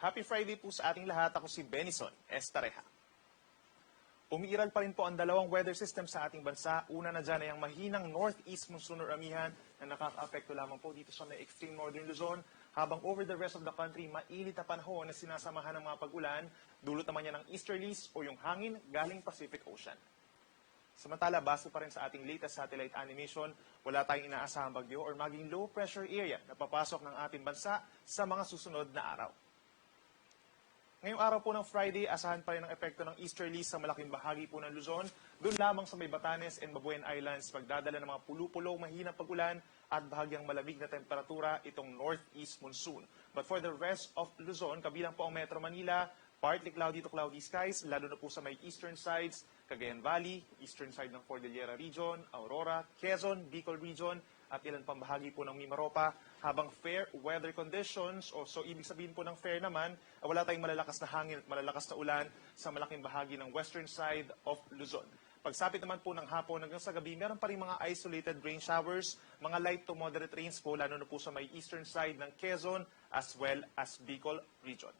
Happy Friday po sa ating lahat. Ako si Benison Estareja. Umiiral pa rin po ang dalawang weather system sa ating bansa. Una na dyan ay ang mahinang northeast monsoon or amihan na nakaka-apekto lamang po dito sa may extreme northern Luzon. Habang over the rest of the country, mainit na panahon na sinasamahan ng mga pag-ulan. Dulot naman yan ng easterlies o yung hangin galing Pacific Ocean. Samantala, base pa rin sa ating latest satellite animation, wala tayong inaasahang bagyo or maging low pressure area na papasok ng ating bansa sa mga susunod na araw. Ngayong araw po ng Friday, asahan pa rin ang epekto ng easterlies sa malaking bahagi po ng Luzon. Doon lamang sa may Batanes and Babuyan Islands, magdadala ng mga pulu-pulo, mahinang pag-ulan at bahagyang malamig na temperatura itong northeast monsoon. But for the rest of Luzon, kabilang po ang Metro Manila, partly cloudy to cloudy skies, lalo na po sa may eastern sides, Cagayan Valley, eastern side ng Cordillera Region, Aurora, Quezon, Bicol Region, at ilan pang bahagi po ng Mimaropa, habang fair weather conditions, o so ibig sabihin po ng fair naman, wala tayong malalakas na hangin at malalakas na ulan sa malaking bahagi ng western side of Luzon. Pagsapit naman po ng hapon hanggang sa gabi, meron pa rin mga isolated rain showers, mga light to moderate rains po, lalo na po sa may eastern side ng Quezon as well as Bicol Region.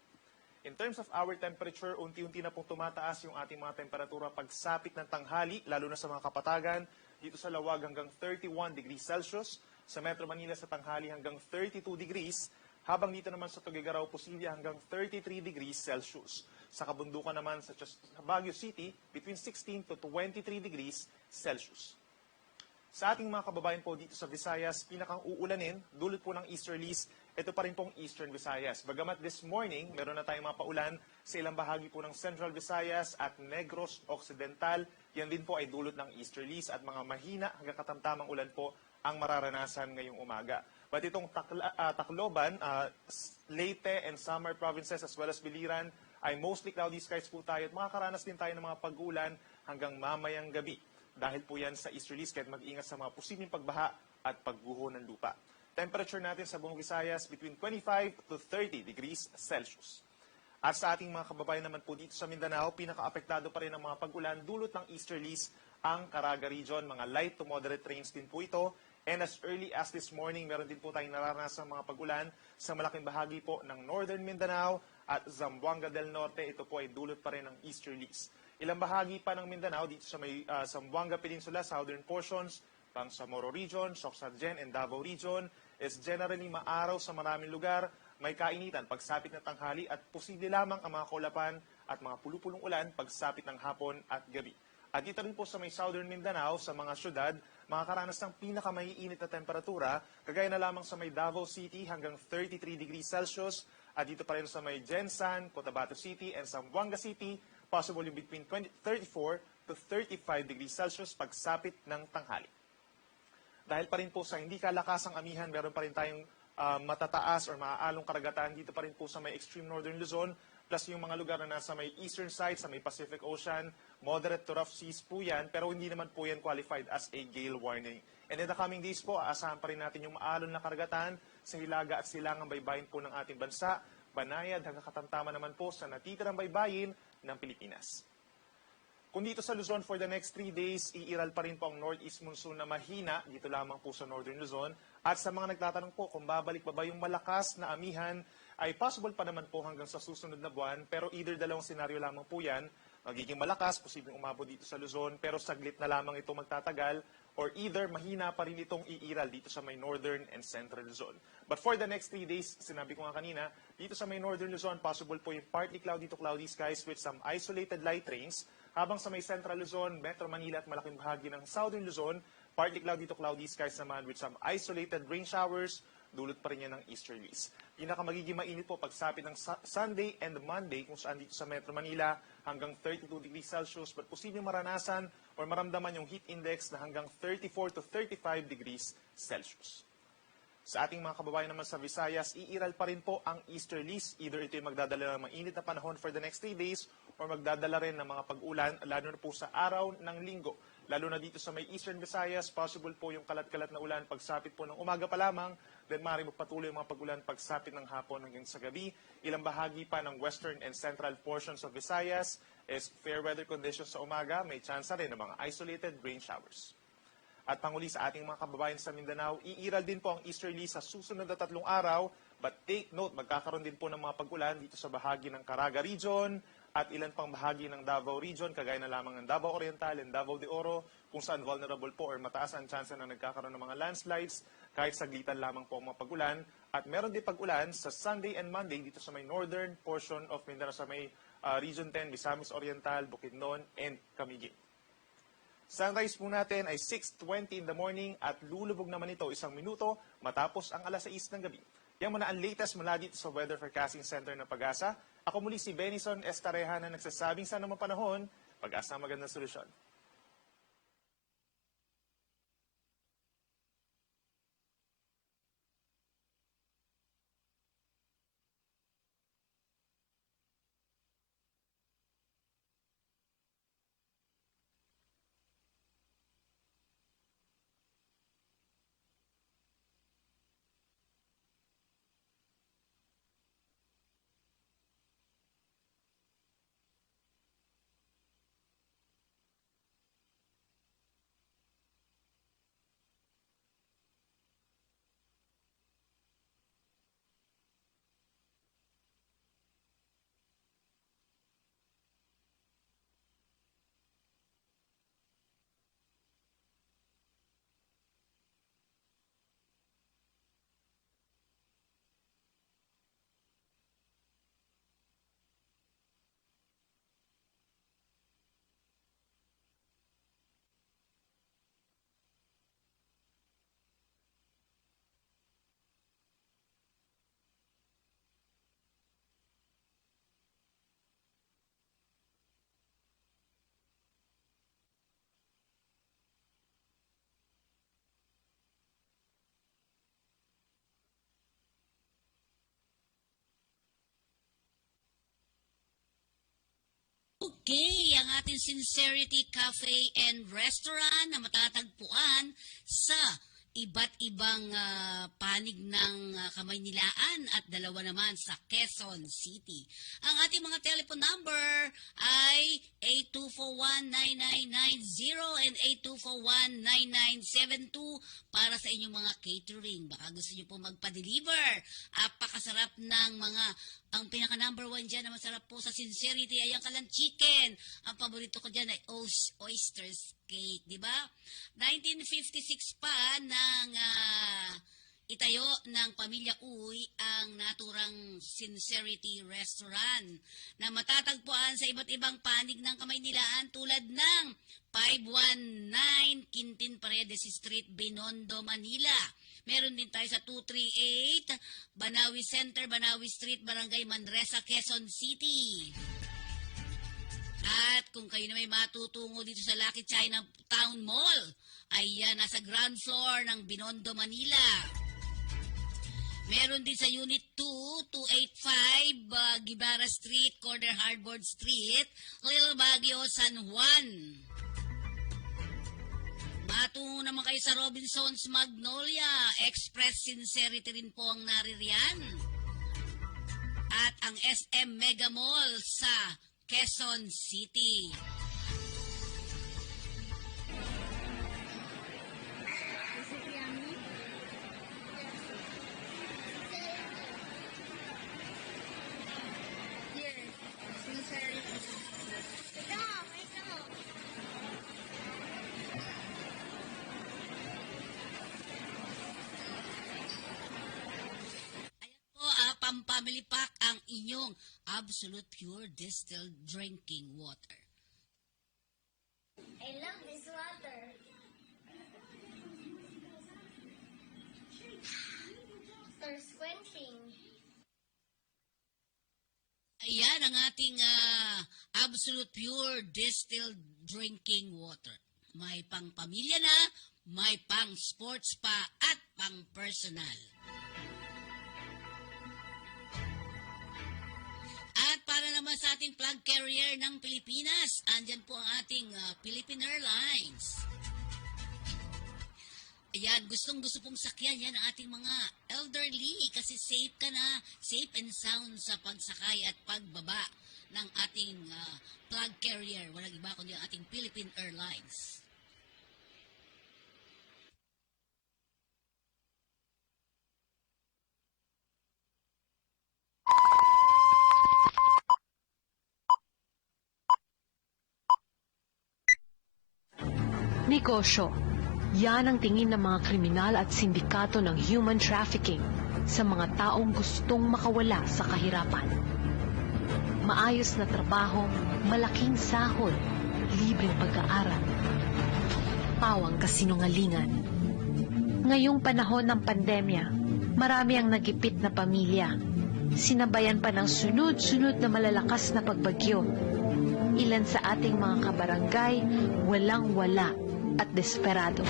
In terms of our temperature, unti-unti na pong tumataas yung ating mga temperatura pagsapit ng tanghali, lalo na sa mga kapatagan, dito sa Lawag hanggang 31 degrees Celsius, sa Metro Manila sa tanghali hanggang 32 degrees, habang dito naman sa Tuguegarao, Posible hanggang 33 degrees Celsius. Sa kabundukan naman sa Baguio City, between 16 to 23 degrees Celsius. Sa ating mga kababayan po dito sa Visayas, pinakang uulanin, dulot po ng easterlies, ito pa rin pong Eastern Visayas. Bagamat this morning, meron na tayong mga paulan sa ilang bahagi po ng Central Visayas at Negros Occidental. Yan din po ay dulot ng easterlies at mga mahina hanggang katamtamang ulan po ang mararanasan ngayong umaga. But itong Tacloban, Leyte and Samar provinces as well as Biliran ay mostly cloudy skies po tayo at makakaranas din tayo ng mga pag-ulan hanggang mamayang gabi. Dahil po yan sa easterlies, kaya mag-ingat sa mga posibleng pagbaha at pagguho ng lupa. Temperature natin sa buong Visayas between 25 to 30 degrees Celsius. At sa ating mga kababayan naman po dito sa Mindanao, pinaka-apektado pa rin ang mga pag-ulan dulot ng easterlies ang Caraga region. Mga light to moderate rains din po ito. And as early as this morning, meron din po tayong nararanasan mga pag-ulan sa malaking bahagi po ng Northern Mindanao at Zamboanga del Norte. Ito po ay dulot pa rin ng easterlies. Ilang bahagi pa ng Mindanao dito sa may Zamboanga Peninsula, southern portions, Bangsamoro Region, Socsagen and Davao Region is generally maaraw sa maraming lugar, may kainitan pagsapit ng tanghali at posible lamang ang mga kulapan at mga pulupulong ulan pagsapit ng hapon at gabi. At dito rin po sa may southern Mindanao, sa mga syudad, makakaranas ng pinakamaiinit na temperatura, kagaya na lamang sa may Davao City hanggang 33 degrees Celsius, at dito pa rin sa may Gensan, Cotabato City, and Zamboanga City, possible yung between 34 to 35 degrees Celsius pagsapit ng tanghali. Dahil pa rin po sa hindi kalakasang amihan, meron pa rin tayong matataas or maaalong karagatan dito pa rin po sa may extreme northern Luzon, plus yung mga lugar na nasa may eastern side, sa may Pacific Ocean, moderate to rough seas po yan, pero hindi naman po yan qualified as a gale warning. And in the coming days po, aasahan pa rin natin yung maalon na karagatan sa hilaga at silangang baybayin po ng ating bansa, banayad hanggang katamtaman naman po sa natitirang baybayin ng Pilipinas. Kung dito sa Luzon for the next 3 days, iiral pa rin po ang northeast monsoon na mahina, dito lamang po sa northern Luzon. At sa mga nagtatanong po kung babalik pa ba yung malakas na amihan, ay possible pa naman po hanggang sa susunod na buwan. Pero either dalawang senaryo lamang po yan, magiging malakas, posibleng umabot dito sa Luzon, pero saglit na lamang ito magtatagal, or either mahina pa rin itong iiral dito sa may northern and central Luzon. But for the next 3 days, sinabi ko nga kanina, dito sa may northern Luzon, possible po yung partly cloudy to cloudy skies with some isolated light rains, habang sa may Central Luzon, Metro Manila at malaking bahagi ng Southern Luzon, partly cloudy to cloudy skies naman with some isolated rain showers, dulot pa rin yan ng easterlies. Magiging mainit po pagsapit ng Sunday and Monday kung saan dito sa Metro Manila hanggang 32 degrees Celsius, but posibleng maranasan o maramdaman yung heat index na hanggang 34 to 35 degrees Celsius. Sa ating mga kababayan naman sa Visayas, iiral pa rin po ang easterlies. Either ito yung magdadala ng mainit na panahon for the next 3 days or magdadala rin ng mga pag-ulan, lalo na po sa araw ng linggo. Lalo na dito sa may Eastern Visayas, possible po yung kalat-kalat na ulan pagsapit po ng umaga pa lamang, then maaaring magpatuloy yung mga pag-ulan pagsapit ng hapon hanggang sa gabi. Ilang bahagi pa ng western and central portions of Visayas is fair weather conditions sa umaga, may chance rin ng mga isolated rain showers. At panguli sa ating mga kababayan sa Mindanao, iiral din po ang easterly sa susunod na 3 araw But take note, magkakaroon din po ng mga pag-ulan dito sa bahagi ng Caraga Region at ilan pang bahagi ng Davao Region, kagaya na lamang ng Davao Oriental and Davao de Oro, kung saan vulnerable po or mataas ang chance na nagkakaroon ng mga landslides kahit saglitan lamang po ang mga pag-ulan. At meron din pag-ulan sa Sunday and Monday dito sa may northern portion of Mindanao, sa may Region 10, Misamis Oriental, Bukidnon, and Camiguin. Sunrise po natin ay 6:20 in the morning at lulubog naman ito 1 minuto matapos ang alas 6 ng gabi. Yan muna ang latest mula dito sa Weather Forecasting Center ng Pag-asa. Ako muli si Benison Estareja na nagsasabing sana mapanahon, Pag-asa ang magandang solusyon. Okay, ang ating Sincerity Cafe and Restaurant na matatagpuan sa iba't ibang panig ng Kamaynilaan at dalawa naman sa Quezon City. Ang ating mga telephone number ay 8241-9990 and 8241-9972 para sa inyong mga catering. Baka gusto nyo po magpa-deliver. Apakasarap ng mga ang pinaka-number 1 dyan na masarap po sa Sincerity ay ang kalan chicken. Ang paborito ko dyan ay oysters cake, di ba? 1956 pa nang itayo ng Pamilya Uy ang naturang Sincerity Restaurant na matatagpuan sa iba't ibang panig ng Kamaynilaan tulad ng 519 Quintin Paredes Street, Binondo, Manila. Meron din tayo sa 238 Banawi Center, Banawi Street, Barangay Manresa, Quezon City. At kung kayo na may matutungo dito sa Lucky China Town Mall, ayan, nasa ground floor ng Binondo, Manila. Meron din sa Unit 2, 285 Gibara Street, Corner Hardboard Street, Little Baguio, San Juan. Matungo naman kayo sa Robinson's Magnolia. Express Sincerity rin po ang naririyan. At ang SM Mega Mall sa Quezon City. Family Pack ang inyong absolute pure distilled drinking water. I love this water. Thirst quenching. Ayan ang ating absolute pure distilled drinking water. May pang pamilya na, may pang sports pa at pang personal. At para naman sa ating flag carrier ng Pilipinas, andyan po ang ating Philippine Airlines. Ayan, gustong-gusto pong sakyan yan ang ating mga elderly kasi safe ka na, safe and sound sa pagsakay at pagbaba ng ating flag carrier. Walang iba kundi ang ating Philippine Airlines. Negosyo. Yan ang tingin ng mga kriminal at sindikato ng human trafficking sa mga taong gustong makawala sa kahirapan. Maayos na trabaho, malaking sahod, libreng pag-aaral. Pawang kasinungalingan. Ngayong panahon ng pandemya, marami ang nagipit na pamilya. Sinabayan pa ng sunod-sunod na malalakas na pagbagyo. Ilan sa ating mga kabarangay walang-wala at desperado.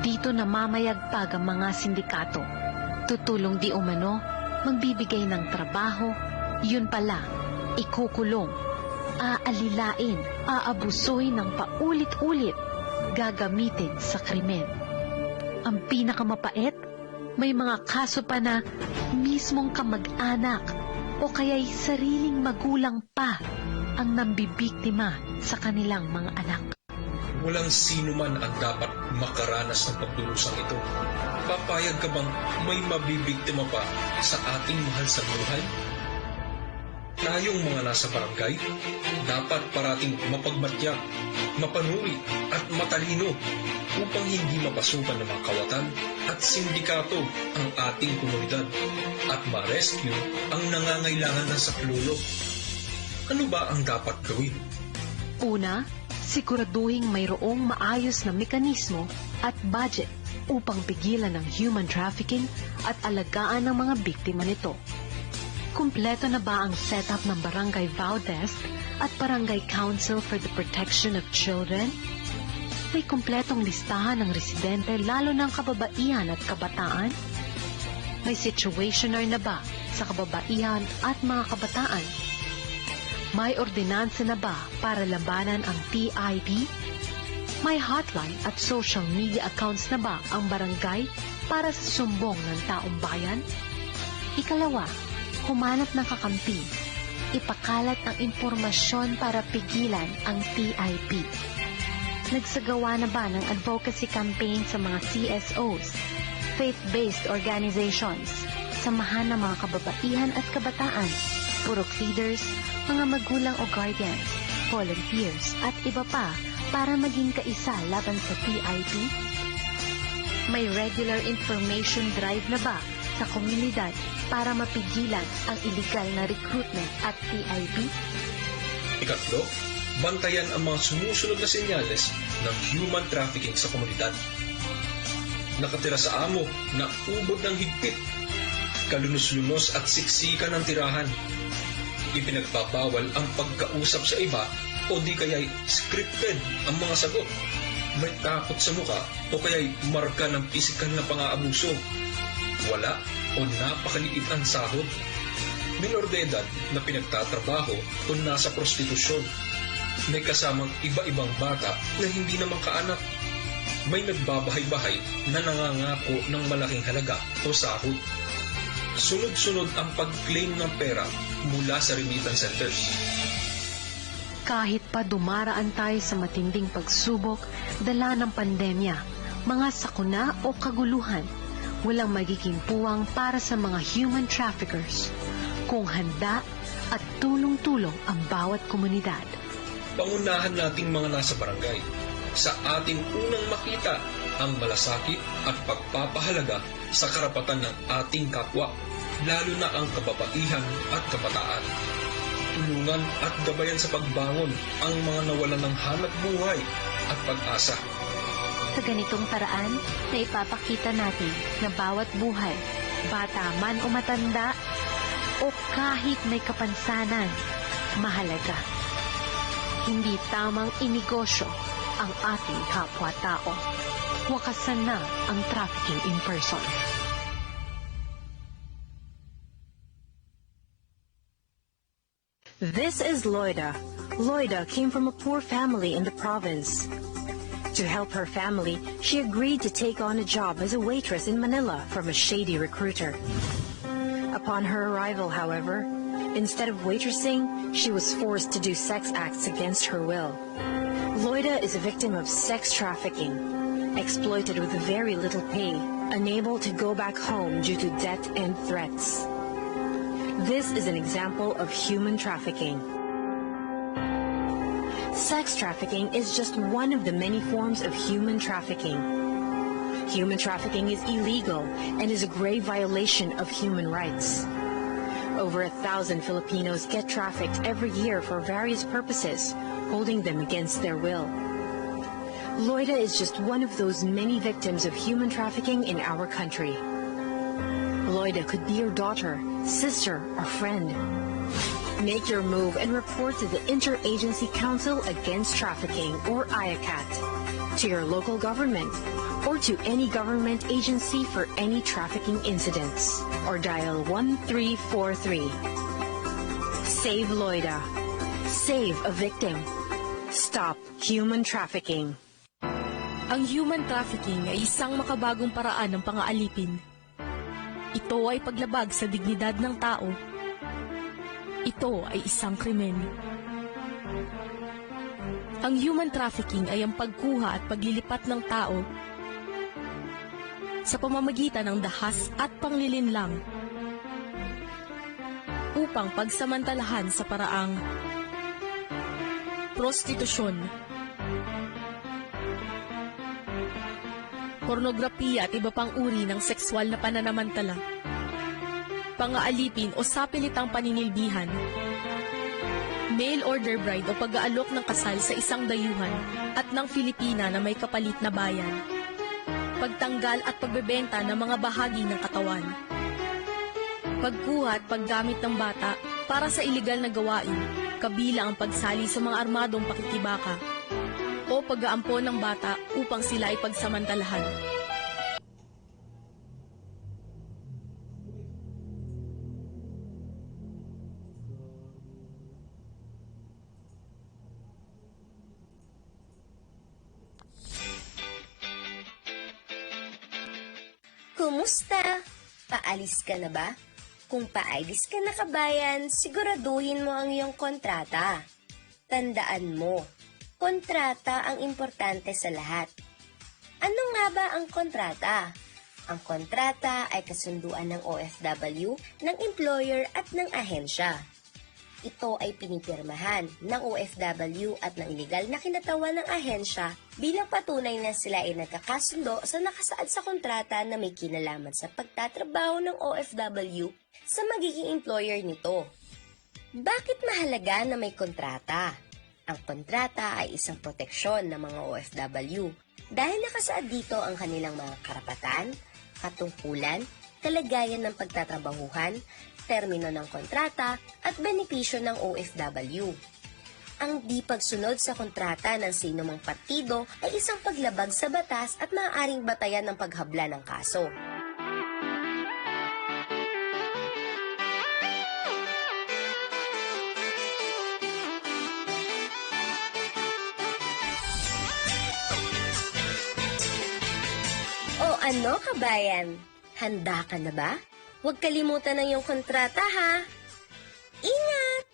Dito namamayagpag ang mga sindikato. Tutulong di umano, magbibigay ng trabaho, yun pala, ikukulong, aalilain, aabusoy ng paulit-ulit, gagamitin sa krimen. Ang pinakamapait, may mga kaso pa na mismong kamag-anak o kaya'y sariling magulang pa ang nambibiktima sa kanilang mga anak. Walang sino man ang dapat makaranas ng pagdulusang ito. Papayag ka bang may mabibiktima pa sa ating mahal sa buhay? Tayong mga nasa barangay, dapat parating mapagmatyak, mapanuri at matalino upang hindi mapasukan ng mga kawatan at sindikato ang ating komunidad at ma-rescue ang nangangailangan ng saklolo. Ano ba ang dapat gawin? Una, siguraduhing mayroong maayos na mekanismo at budget upang pigilan ang human trafficking at alagaan ng mga biktima nito. Kumpleto na ba ang setup ng Barangay Vow Desk at Barangay Council for the Protection of Children? May kumpletong listahan ng residente lalo ng kababaihan at kabataan? May situationer na ba sa kababaihan at mga kabataan? May ordinansa na ba para labanan ang TIP? May hotline at social media accounts na ba ang barangay para sa sumbong ng taong bayan? Ikalawa, humanap ng kakampi. Ipakalat ang impormasyon para pigilan ang TIP. Nagsagawa na ba ng advocacy campaign sa mga CSOs, faith-based organizations, samahan ng mga kababaihan at kabataan, purok leaders, mga magulang o guardians, volunteers, at iba pa para maging kaisa laban sa TIP? May regular information drive na ba sa komunidad para mapigilan ang illegal na recruitment at TIP? Ikatlo, bantayan ang mga sumusunod na senyales ng human trafficking sa komunidad. Nakatira sa amo na ubod ng higpit, kalunos-lunos at siksikan ng tirahan. Ipinagbabawal ang pagkausap sa iba o di kaya'y scripted ang mga sagot. May takot sa muka o kaya'y marka ng pisikal na pang-aabuso. Wala o napakaliit ang sahod. Minor de edad na pinagtatrabaho o nasa prostitusyon. May kasamang iba-ibang bata na hindi naman kaanak. May nagbabahay-bahay na nangangako ng malaking halaga o sahod. Sunod-sunod ang pag-claim ng pera mula sa remittance centers. Kahit pa dumaraan tayo sa matinding pagsubok, dala ng pandemya, mga sakuna o kaguluhan, walang magiging puwang para sa mga human traffickers kung handa at tulong-tulong ang bawat komunidad. Pangunahan nating mga nasa barangay sa ating unang makita ang malasakit at pagpapahalaga sa karapatan ng ating kapwa, lalo na ang kababaihan at kabataan. Tulungan at gabayan sa pagbangon ang mga nawalan ng hanap buhay at pag-asa. Sa ganitong paraan na ipapakita natin na bawat buhay, bata man o matanda, o kahit may kapansanan, mahalaga. Hindi tamang inegosyo ang ating kapwa-tao. Wakasan na ang trafficking in person. This is Loida. Loida came from a poor family in the province. To help her family, she agreed to take on a job as a waitress in Manila from a shady recruiter. Upon her arrival, however, instead of waitressing, she was forced to do sex acts against her will. Loida is a victim of sex trafficking, exploited with very little pay, unable to go back home due to debt and threats. This is an example of human trafficking. Sex trafficking is just one of the many forms of human trafficking. Human trafficking is illegal and is a grave violation of human rights. Over 1,000 Filipinos get trafficked every year for various purposes, holding them against their will. Loida is just one of those many victims of human trafficking in our country. Loida could be your daughter, sister, or friend. Make your move and report to the Interagency Council Against Trafficking, or IACAT, to your local government, or to any government agency for any trafficking incidents, or dial 1343. Save Loida. Save a victim. Stop human trafficking. Ang human trafficking ay isang makabagong paraan ng pang-aalipin. Ito ay paglabag sa dignidad ng tao. Ito ay isang krimen. Ang human trafficking ay ang pagkuha at paglilipat ng tao sa pamamagitan ng dahas at panglilinlang upang pagsamantalahan sa paraang prostitusyon, pornografiya at iba pang uri ng sexual na pananamantala, pang-aalipin o sapilitang paninilbihan, mail order bride o pag-aalok ng kasal sa isang dayuhan at ng Filipina na may kapalit na bayan, pagtanggal at pagbebenta ng mga bahagi ng katawan, pagkuha at paggamit ng bata para sa iligal na gawain, kabilang ang pagsali sa mga armadong pakikibaka o pag-aampon ng bata upang sila ay pagsamantalahan. Kumusta? Paalis ka na ba? Kung paalis ka na kabayan, siguraduhin mo ang iyong kontrata. Tandaan mo, kontrata ang importante sa lahat. Ano nga ba ang kontrata? Ang kontrata ay kasunduan ng OFW, ng employer at ng ahensya. Ito ay pinipirmahan ng OFW at ng iligal na kinatawan ng ahensya bilang patunay na sila ay nagkakasundo sa nakasaad sa kontrata na may kinalaman sa pagtatrabaho ng OFW sa magiging employer nito. Bakit mahalaga na may kontrata? Ang kontrata ay isang proteksyon ng mga OFW dahil nakasaad dito ang kanilang mga karapatan, katungkulan, kalagayan ng pagtatrabahuhan, termino ng kontrata at benepisyo ng OFW. Ang di pagsunod sa kontrata ng sinumang partido ay isang paglabag sa batas at maaaring batayan ng paghabla ng kaso. O ano kabayan? Handa ka na ba? Huwag kalimutan ang iyong kontrata ha! Ingat!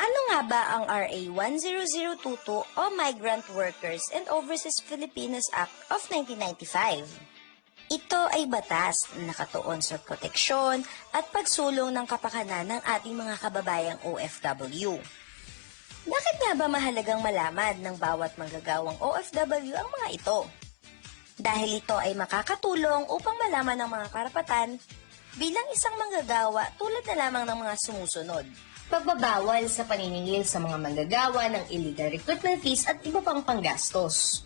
Ano nga ba ang RA 10022 o Migrant Workers and Overseas Filipinos Act of 1995? Ito ay batas na nakatuon sa proteksyon at pagsulong ng kapakanan ng ating mga kababayang OFW. Bakit nga ba mahalagang malaman ng bawat manggagawang OFW ang mga ito? Dahil ito ay makakatulong upang malaman ang mga karapatan bilang isang manggagawa tulad na lamang ng mga sumusunod. Pagbabawal sa paniningil sa mga manggagawa ng illegal recruitment fees at iba pang panggastos.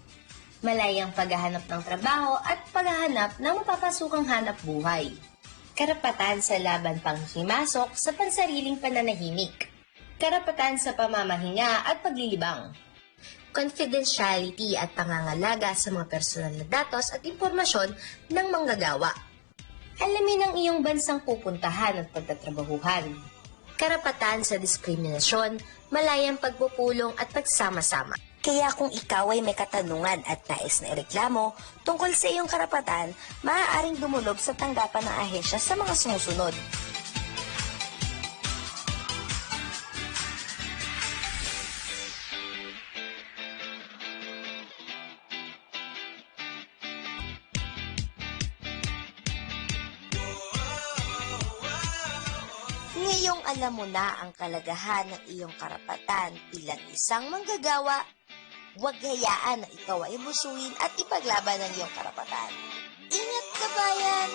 Malayang paghahanap ng trabaho at paghahanap ng mapapasukang hanap buhay. Karapatan sa laban panghimasok sa pansariling pananahimik. Karapatan sa pamamahinga at paglilibang. Confidentiality at pangangalaga sa mga personal na datos at impormasyon ng manggagawa. Alamin ang iyong bansang pupuntahan at pagtatrabahuhan. Karapatan sa diskriminasyon, malayang pagpupulong at pagsama-sama. Kaya kung ikaw ay may katanungan at nais na ireklamo tungkol sa iyong karapatan, maaaring dumulog sa tanggapan ng ahensya sa mga sumusunod. Ngayong alam mo na ang kalagahan ng iyong karapatan bilang isang manggagawa, huwag hayaan na ikaw ay busuin at ipaglaban ang iyong karapatan. Ingat ka, bayan!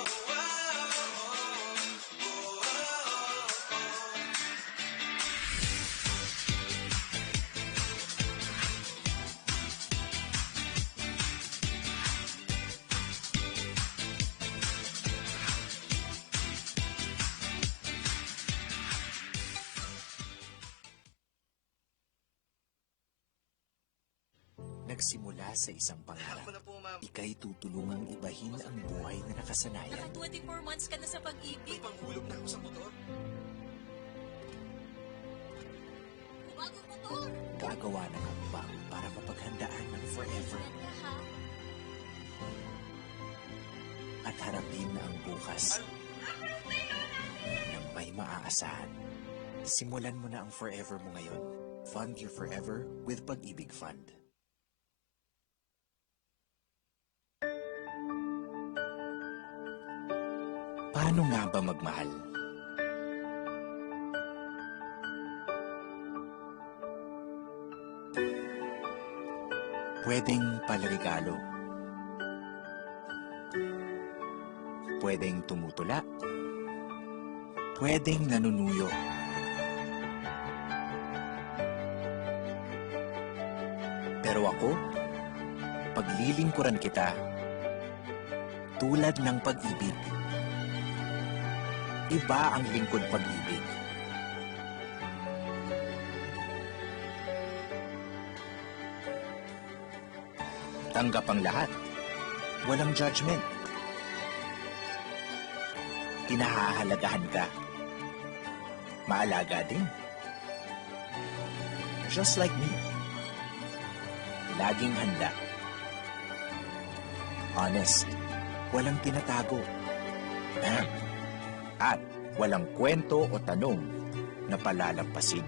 Nagsimula sa isang pangarap. Ika'y tutulungang ibahin ang buhay na nakasanayan. 24 months ka na sa pag-ibig. Panghulog na ako sa motor. Bagong motor. Gagawa ng hakbang para mapaghandaan ng forever. At harapin ang bukas ng may maaasahan. Simulan mo na ang forever mo ngayon. Fund your forever with Pag-ibig Fund. Paano nga ba magmahal? Pwedeng palarigalo. Pwedeng tumutula. Pwedeng nanunuyo. Pero ako, paglilingkuran kita tulad ng pag-ibig. Iba ang lingkod pag-ibig. Tanggap ang lahat. Walang judgment. Kinahahalagahan ka. Maalaga din. Just like me. Laging handa. Honest. Walang tinatago. At walang kwento o tanong na palalampasin.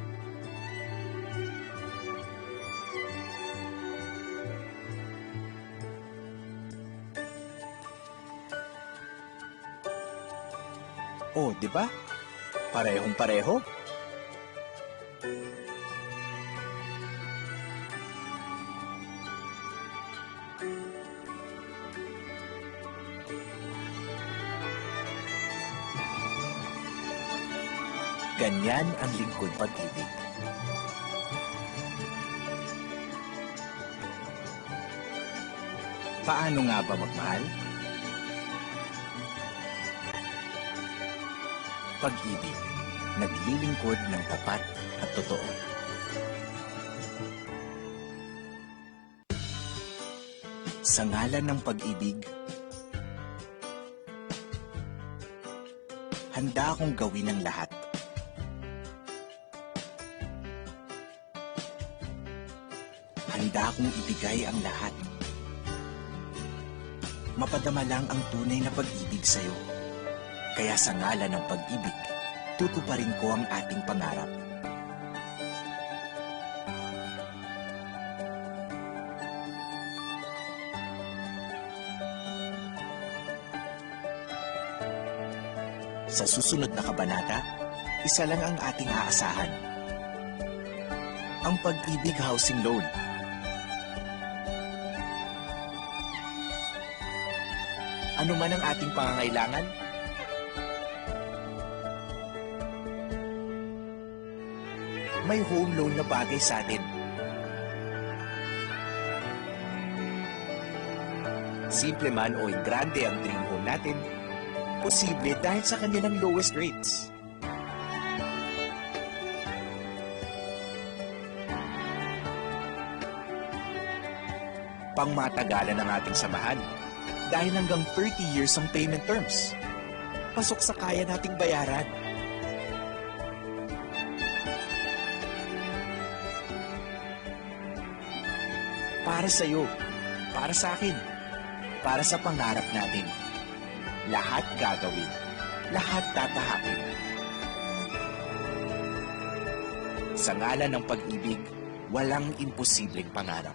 Oh, di ba? Parehong pareho. Ganyan ang lingkod pag-ibig. Paano nga ba magmahal? Pag-ibig, naglilingkod ng tapat at totoo. Sa ngalan ng pag-ibig, handa akong gawin ang lahat. Handa akong ibigay ang lahat. Mapadama lang ang tunay na pag-ibig sa'yo. Kaya sa ngalan ng pag-ibig, tutuparin ko ang ating pangarap. Sa susunod na kabanata, isa lang ang ating aasahan. Ang Pag-ibig Housing Loan. Ano man ang ating pangangailangan, may home loan na bagay sa atin. Simple man o grande ang dream home natin, posible dahil sa kanilang lowest rates. Pangmatagalan ang ating samahan dahil hanggang 30 years ang payment terms. Pasok sa kaya nating bayaran. Para sa'yo, para sa akin, para sa pangarap natin. Lahat gagawin, lahat tatahakin. Sa ngalan ng pag-ibig, walang imposibleng pangarap.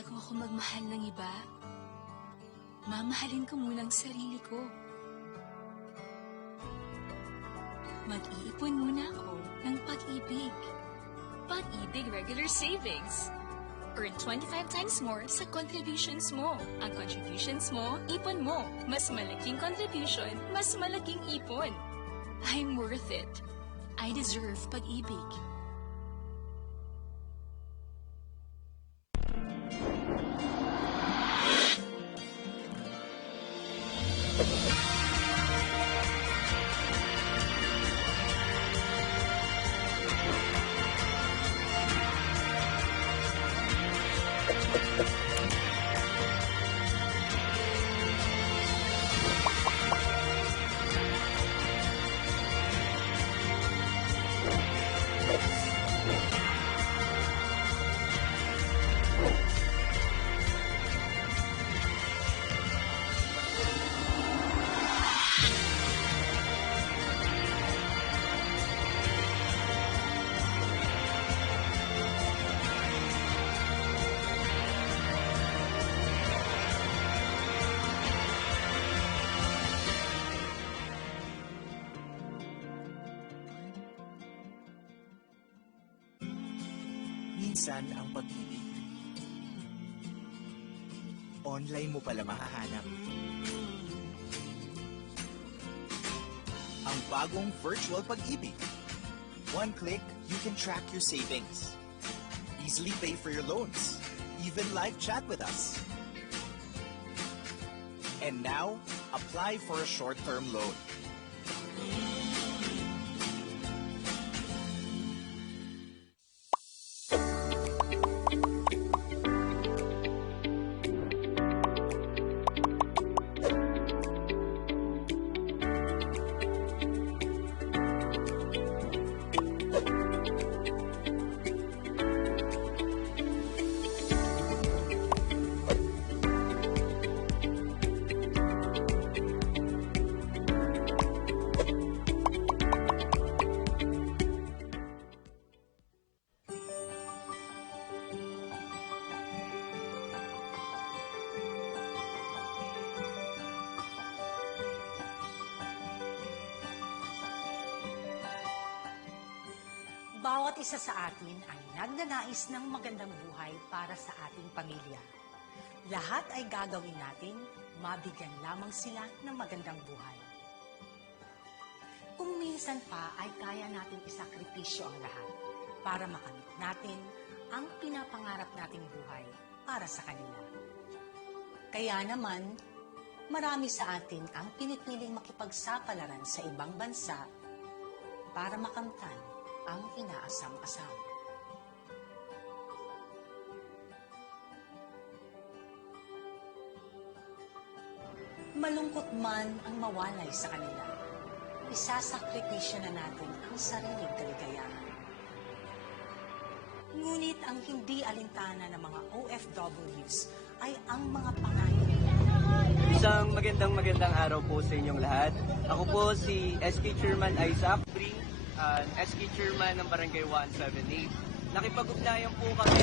Bago ako magmahal ng iba, mamahalin ko muna ang sarili ko. Mag-iipon muna ako ng pag-ibig. Pag-ibig regular savings. Earn 25 times more sa contributions mo. Ang contributions mo, ipon mo. Mas malaking contribution, mas malaking ipon. I'm worth it. I deserve pag-ibig. Minsan ang pag-ibig, online mo pala mahahanap. Ang bagong virtual pag-ibig. One click, you can track your savings. Easily pay for your loans. Even live chat with us. And now, apply for a short-term loan. Bawat isa sa atin ay nagnanais ng magandang buhay para sa ating pamilya. Lahat ay gagawin natin, mabigyan lamang sila ng magandang buhay. Kung minsan pa ay kaya natin isakripisyo ang lahat para makamit natin ang pinapangarap nating buhay para sa kanila. Kaya naman, marami sa atin ang pinipiling makipagsapalaran sa ibang bansa para makamtan ang inaasam-asam. Malungkot man ang mawalay sa kanila, isasakripisyo na natin ang sariling kaligayahan. Ngunit ang hindi alintana ng mga OFWs ay ang mga pangalan. Isang magandang araw po sa inyong lahat. Ako po si SK Chairman Isaac Bri, SK Chairman ng Barangay 178. Nakipag-ugnayan po kami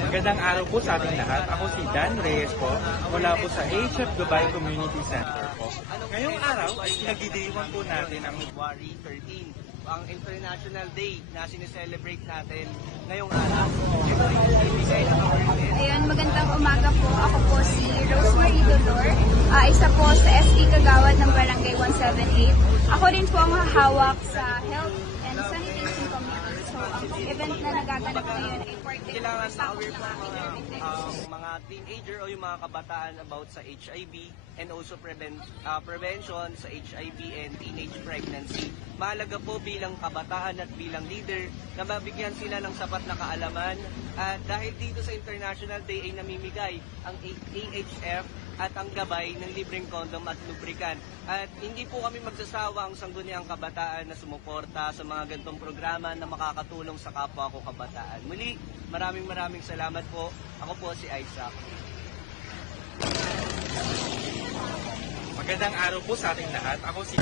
Magandang araw po sa ating lahat. Ako si Dan Reyes po, mula po sa HF Dubai Community Center po. Ngayong araw ay pinagdidiwan po natin ang February 13, ang International Day na sineselebrate natin ngayong araw. Ito rin ay bigay ng awareness. Ayun, magandang umaga po. Ako po si Rosemary Dolor, isa po sa SK Kagawad ng Barangay 178. Ako rin po ang hahawak sa Health and Sanitation Committee. So, ang event na nagaganap ngayon ay Kailangan ma-aware po ang mga teenager o yung mga kabataan about sa HIV and also prevention sa HIV and teenage pregnancy. Mahalaga po bilang kabataan at bilang leader na mabigyan sila ng sapat na kaalaman at dahil dito sa International Day ay namimigay ang AHF at ang gabay ng libreng kondom at lubricant. At hindi po kami magsasawa ang sangguniang kabataan na sumuporta sa mga ganitong programa na makakatulong sa kapwa ko kabataan. Muli, maraming salamat po. Ako po si Isaac. magandang araw po sa ating lahat. Ako si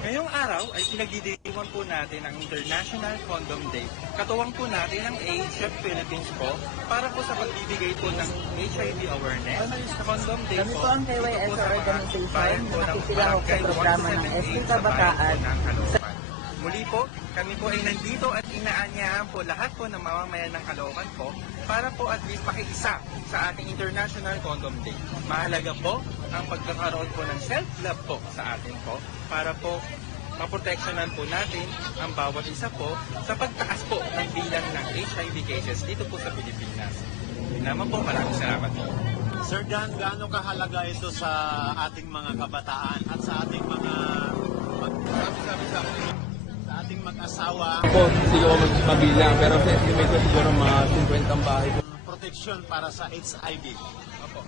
Ngayong araw ay pinagdidiwan po natin ang International Condom Day. Katuwang po natin ang AHF Philippines po para po sa pagbibigay po ng HIV awareness. Condom Day po, ito po sa mga bayan po ng Barangay 178 sa bayan po ng Caloocan. Muli po, kami po ay nandito at inaanyahan po lahat po ng mamamayan ng Caloocan po para po at least pakiisa sa ating International Condom Day. Mahalaga po ang pagkakaroon po ng self-love po sa atin po para po maproteksyonan po natin ang bawat isa po sa pagtaas po ng bilang ng HIV cases dito po sa Pilipinas. Yun naman po, maraming salamat po. Sir Dan, gaano kahalaga ito sa ating mga kabataan at sa ating mga ating mag-asawa? Po, siguro magpabilang, pero sa estimate ko siguro mga 50 ang bahay. Proteksyon para sa HIV. Opo.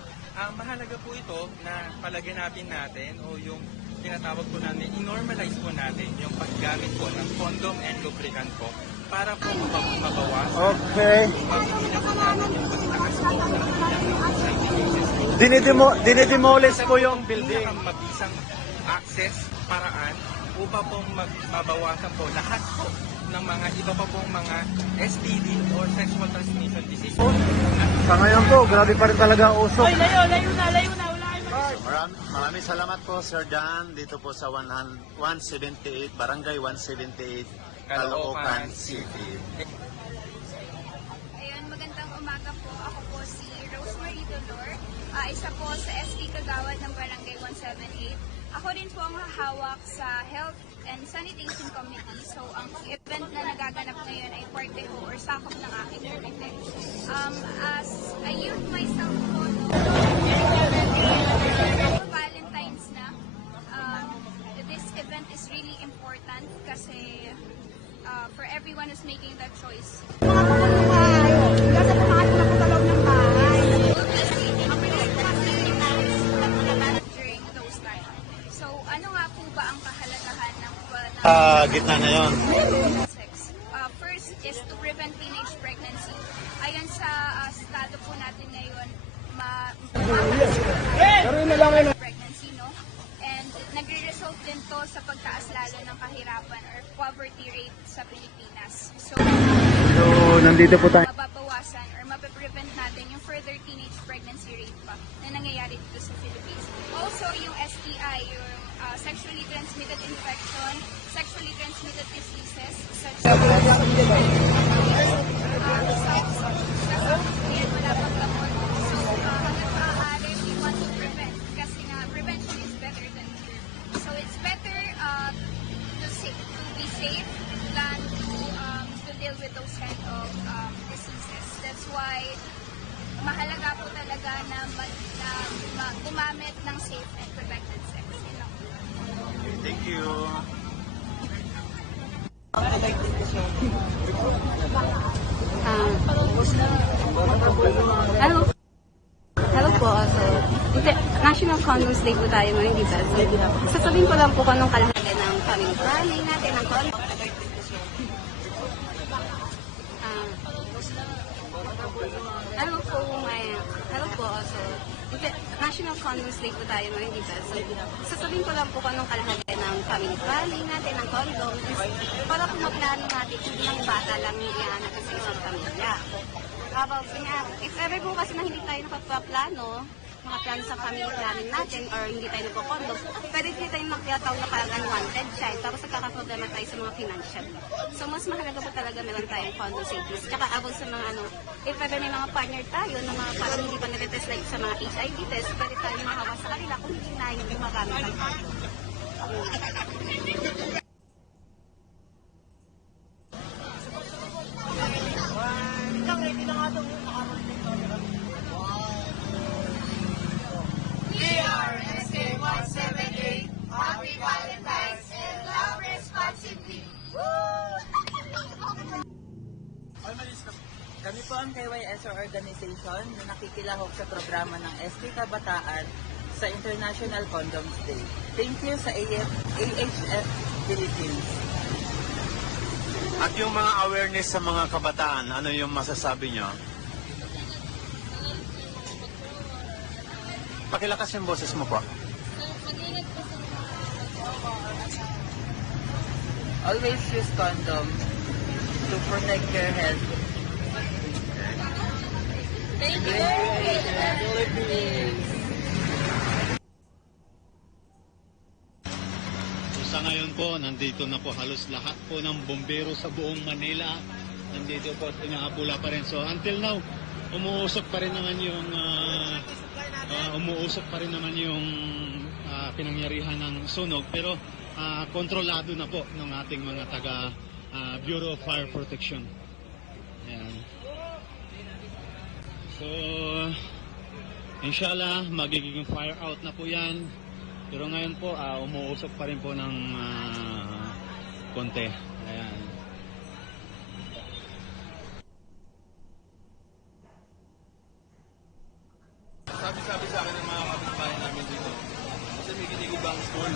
Mahalaga po ito na palaganatin natin o yung tinatawag po namin, i-normalize po natin yung paggamit po ng condom and lubricant po para po mabawasan. Okay. Pagkakita po natin yung pagtakas po ng HIV cases. Dinidemolish po yung building. Mabisang access, paraan, upang pong mabawasan po lahat po ng mga iba pa pong mga STD or sexual transmission disease. Sa ngayon po, grabe pa rin talaga ang usok. Oy, layo na. Maraming salamat po, Sir Dan, dito po sa 178, Barangay 178, Caloocan City. Ayun, magandang umaga po. Ako po si Rosemary Dolor, isa po sa SK Kagawad ng Barangay 178. Ako rin po ang hahawak sa Health and Sanitation Committee. So, ang event na nagaganap ngayon ay parte po or sakop ng aking committee. As a youth myself po, Valentine's na, this event is really important kasi for everyone who's making that choice. During those times. So, ano nga po ba ang kahalagahan ng Gitna na yon. sex? First is to prevent teenage pregnancy. Ayon sa estado po natin ngayon, pregnancy, no? And nagre-result din to sa pagtaas lalo ng kahirapan or poverty rate sa Pilipinas. So nandito po tayo. Mababawasan or mapaprevent natin yung further teenage pregnancy rate pa na nangyayari dito sa Philippines. Also, yung STI, yung sexually transmitted infection, sexually transmitted diseases such as wala pang gamot. So, hanggang maaari, we want to prevent kasi nga, prevention is better than cure. So, it's better to be safe than to deal with those kind of diseases. That's why mahalaga po talaga na gumamit ng safe and protected sex. Thank you. Hello po. National Condoms Day po tayo ngayon, di ba? Sasabihin ko lang po kung anong kalahati ng family planning natin, ng condom. Hello po. National Condoms Day po tayo ngayon, di ba? Sasabihin ko lang po kung anong kalahati ng family planning natin, ng condom. Para po maplano natin, hindi lang bata lang iyan natin sa isang pamilya. If ever po kasi na hindi tayo nakapplano, mga plano sa family planning natin or hindi tayo nagpo-condom, pwede tayo magkatawag na parang unwanted child, tapos nagkakaproblema tayo sa mga financial. So, mas mahalaga po talaga meron tayong condom savings. Tsaka abot sa mga if ever may mga partner tayo na mga parang hindi pa nare-test like sa mga HIV test, pwede tayo mahawa sa kanila kung hindi na yung gumagamit ng condom. Happy Valentine's and love responsibly. Kami po ang KYSO organization na nakikilahok sa programa ng SK Kabataan sa International Condoms Day. Thank you sa AHF Philippines. At yung mga awareness sa mga kabataan, ano yung masasabi nyo? Pakilakas yung boses mo po. Always use condom to protect your health. Thank you. Sa ngayon po, nandito na po halos lahat po ng bombero sa buong Manila. Nandito po at inaabula pa rin. So until now, umuusok pa rin naman yung pinangyarihan ng sunog. Pero kontrolado na po ng ating mga taga Bureau of Fire Protection. Ayan. So, inshallah, magiging fire out na po yan. Pero ngayon po, umuusok pa rin po ng konti. Ayan. Sabi sa akin ng mga kapitbahay namin dito. Kasi may ginigubang school.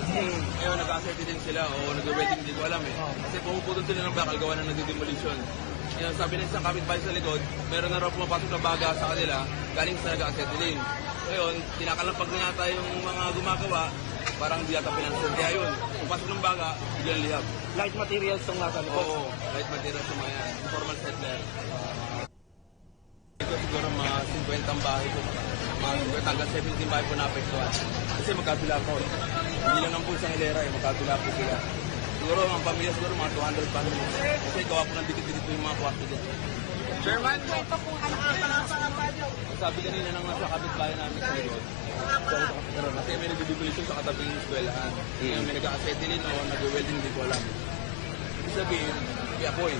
Ngayon, nag-accepted din sila o nag-wedding, hindi ko alam eh. Kasi pumuputol sila ng bakal, gawa na nag-demolition. Ngayon, sabi ng isang kapitbahay sa likod, meron na raw pumapasok na baga sa kanila, galing sa nag-accepted din. Ngayon, kinakalampag na yata yung mga gumagawa, parang hindi yata pinansin. Kaya yun, pupasok ng baga, biglang lihab. Light materials itong nasa likod? Oo, light materials yung mga yan. Informal settler. Ito siguro mga 50 ang bahay po. Mga 50 hanggang 17 bahay po naapektuhan. Kasi magkatula po. Hindi lang ang po isang hilera eh, magkatula po sila. Siguro ang pamilya siguro mga 200 families. Kasi gawa po ng dikit-dikit po yung mga kwarto dyan. Chairman, ito po ang sabi kanina nang nasa kapitbahay namin sa likod. Kasi may nagbibilisyon sa katabing eskwelahan. May nag-acetylene o nag-welding, hindi ko alam. Ibig sabihin, may apoy.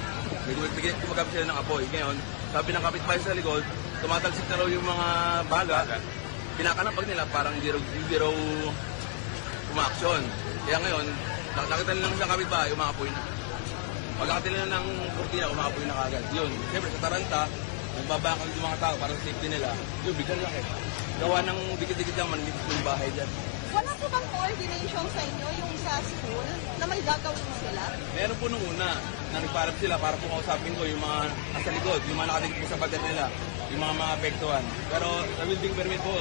May kumagamit sila ng apoy. Ngayon, sabi ng kapitbahay sa likod, tumatalsik na raw yung mga baga. Pinakanapag nila parang hindi raw umaaksyon. Kaya ngayon, nakita nila ng isang kapitbahay, umaapoy na. Pagkakita nila ng kurtina, umaapoy na kagad. Yun, siyempre sa Taranta, nagbabakal yung mga tao para sa safety nila. Yun, bigyan laki. Gawa ng dikit-dikit lang, manipis yung bahay dyan. Wala po bang coordination sa inyo yung sa school na may gagawin sila? Meron po nung una na nagparap sila para po kausapin ko yung mga nasa likod, yung mga nakadikit po sa pader nila, yung mga apektuhan. Pero sa building permit po,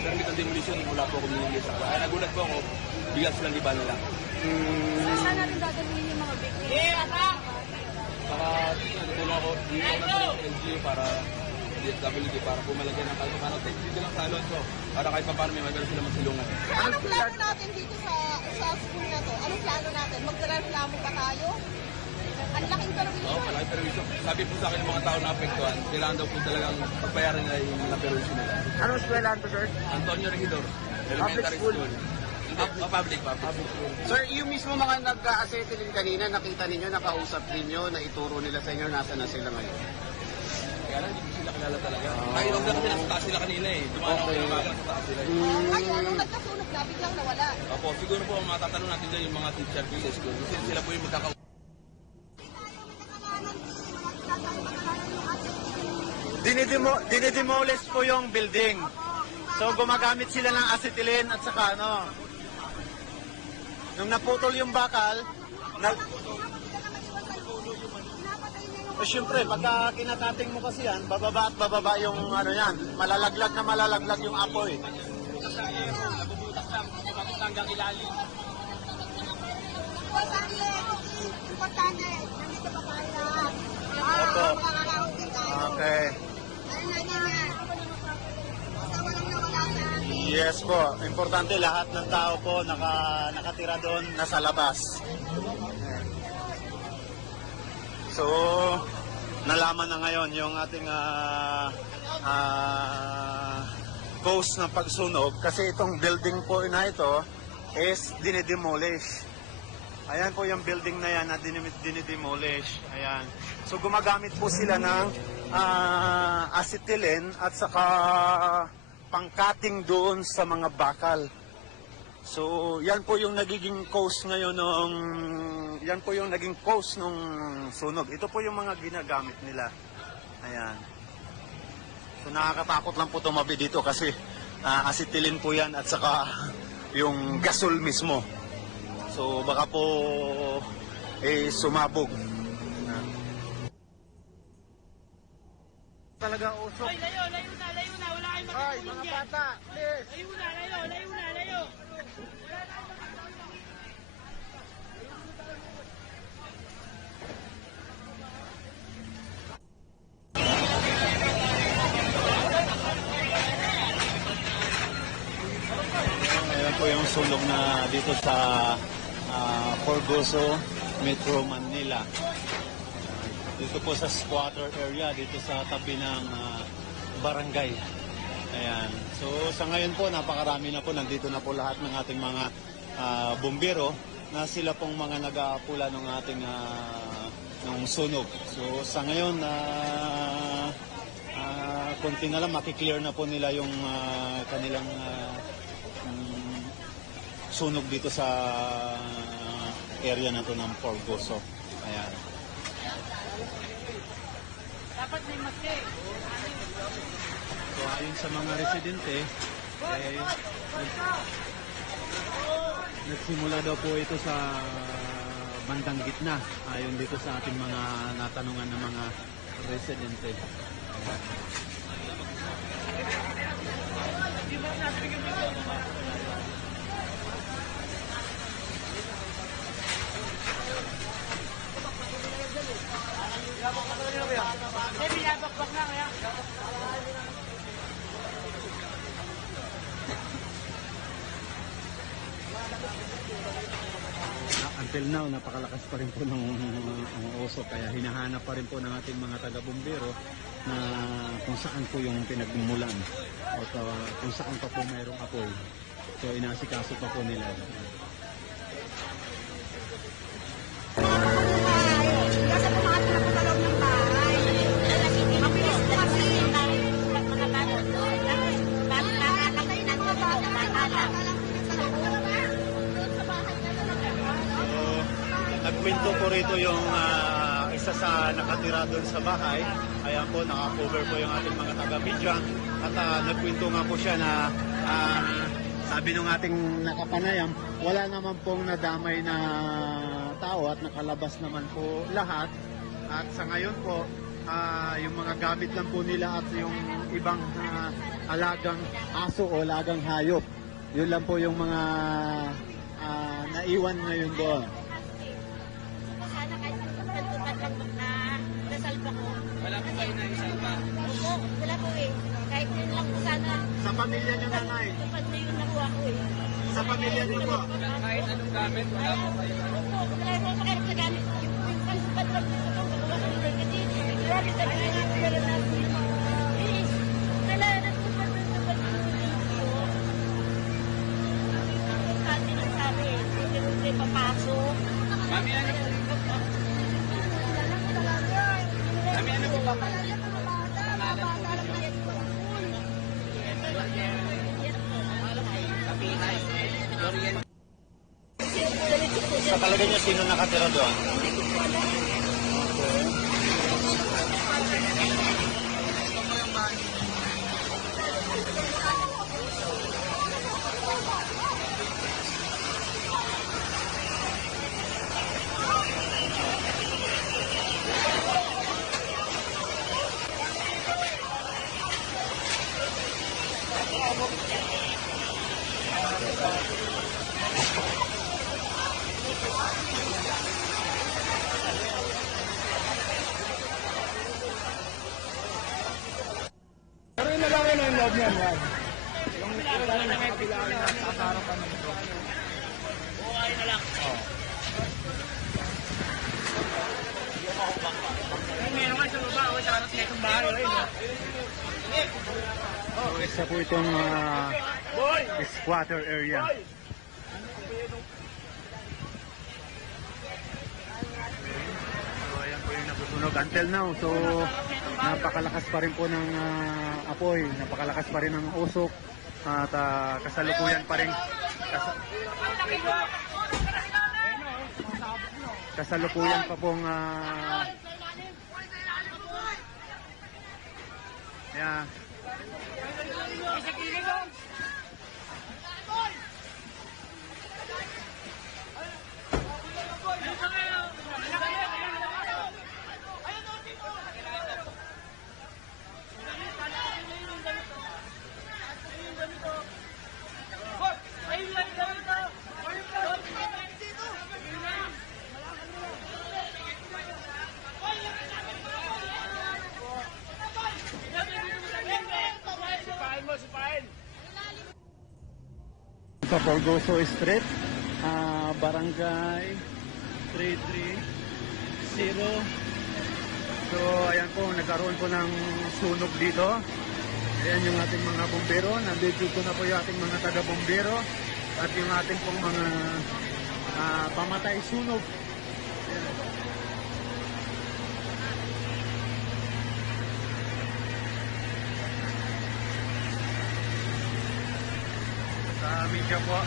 permit ng demolition, wala po ako binigay sa kaya nagulat po ako, bigla silang liba nila. Saan natin gagawin yung mga victims? Saka tutulong ako dito ng LGU para DSWD para po malagyan ng kalmakan at dito lang sa Alonso para kahit pa paano may magaling sila magsilungan. Anong plano natin dito sa school na to? Anong plano natin? Magreklamo ba tayo? Ang laking perwisyo. Oo, malaki perwisyo. Sabi po sa akin ng mga tao na apektuhan, kailangan daw po talagang pagbayaran nila yung mga perwisyo nila. Anong eskwelahan to, sir? Antonio Regidor, Elementary school. School. Hindi, public school. Sir, yung mismo mga nag-acetylene kanina, nakita ninyo, nakausap ninyo, na ituro nila sa inyo, nasa na sila ngayon? Kaya lang, hindi ko sila kilala talaga. Ay, huwag na kasi nasa taas sila kanina eh. Dumanaw ko yung mga nasa taas sila eh. Ngayon, nung nagkasunog na, biglang nawala. Opo, siguro po, matatanong natin dyan yung mga teacher po sa school. Kasi sila po yung magkakausap. Dinidemolish po yung building. So gumagamit sila ng acetylene at saka ano. Nung naputol yung bakal, siyempre, pagka kinatating mo kasi yan, bababa at bababa yung ano yan. Malalaglag yung apoy. Hanggang ilalim. Importante, nandito pa tayo. Opo. Okay. Yes po. Importante lahat ng tao po nakatira doon, nasa labas. So, nalaman na ngayon yung ating cause ng pagsunog kasi itong building po na ito is dinidemolish. Ayan po yung building na yan na dinidemolish. Ayan. So gumagamit po sila ng acetylene at saka pangkating doon sa mga bakal. So yan po yung nagiging cause ngayon yan po yung naging cause ng sunog. Ito po yung mga ginagamit nila. Ayan. So nakakatakot lang po tumabi dito kasi acetylene po yan at saka yung gasol mismo. So baka po sumabog. Talaga usok. Hoy, layo na. Wala kayong makatulong dyan. Bata, please. Layo na. Ayan po yung sunog na dito sa Forgoso, Metro Manila. Dito po sa squatter area, dito sa tabi ng barangay. Ayan. So sa ngayon po, napakarami na po. Nandito na po lahat ng ating mga bumbero na sila pong mga nag-aapula ng ating ng sunog. So sa ngayon, konti na lang, makiklear na po nila yung kanilang sunog dito sa area na to ng Forgoso. Ayan. Dapat may maske. So ayon sa mga residente, nagsimula daw po ito sa bandang gitna, ayon dito sa ating mga natanungan ng mga residente. Until now, napakalakas pa rin po ng usok, kaya hinahanap pa rin po ng ating mga taga-bumbero na kung saan po yung pinagmumulan o kung saan pa po mayroong apoy. So inasikaso pa po nila. Kasi po mga pinapagalaw ng bahay. Mabilis po kasi mga bata doon. Nakakatay na ito ba? Nagkwento po rito yung isa sa nakatira doon sa bahay. Ayan po, naka-cover po yung ating mga taga-media. At nagkwento nga po siya na sabi ng ating nakapanayam, wala naman pong nadamay na tao at nakalabas naman po lahat. At sa ngayon po, yung mga gamit lang po nila at yung ibang alagang aso o alagang hayop. Yun lang po yung mga naiwan ngayon doon. Sana kahit magpapagdukan lang na nasalba ko. Wala po kayo na isalba. Wala pamilya niyo, nanay. Kapatid na po ako eh. Sa pamilya niyo po. Kahit anong gamit, wala po kayo. Wala po makakit sa gamit. Yung pansukat lang dito po, magawa ng negative. Grabe talaga yung pera natin. Kailangan po pa doon sa pagsusulit ko. Sabi ng sabi, hindi papasok. Mami, ano po? Mami, ano po ba? Sa talaga niyo, sino nakatira doon? Pero yung lalaki na yung loob niyan, yan. Yung lalaki na may pilawi na nakasarap kami ito. Buhay na lang. Meron ka sa baba, o sa aras na itong bahay. So, isa po itong squatter area. So, ayan po yung nagusunog until now. So, napakalakas pa rin po ng apoy, napakalakas pa rin ng usok, at kasalukuyan pa rin kasalukuyan pa pong yeah. Sa Porgoso Street, Barangay 330. So, ayan po, nagkaroon po ng sunog dito. Ayan yung ating mga bombero. Nandito na po yung ating mga taga-bombero at yung ating pong mga pamatay sunog. Ayan. Sa media po,